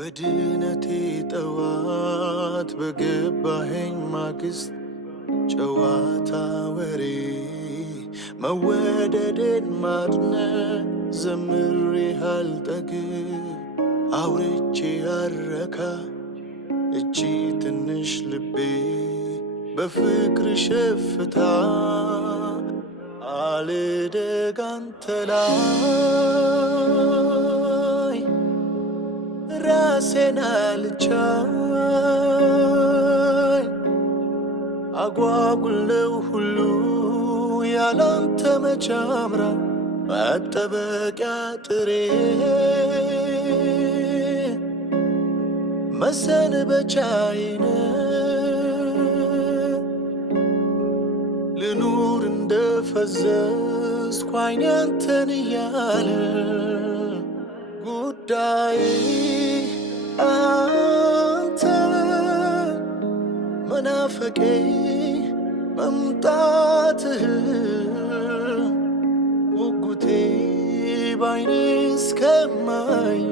በድነቴ ጠዋት በገባኸኝ ማግስት ጨዋታ ወሬ መወደዴን ማድነቅ ዘምሬ አልጠግብ አውርቼ አረካ እቺ ትንሽ ልቤ በፍቅር ሸፍታ አልደግ አንተ ላይ ራሴን አልቻይ አጓጉል ነው ሁሉ ያላንተ መቻምራ መጠበቂያ ጥሬ መሰንበቻዬን ልኑር እንደፈዘዝኩ ዓይኔ አንተን እያለ ጉዳዬ አንተ መናፈቄ መምጣትህ ጉጉቴ ባይኔ እስከማይ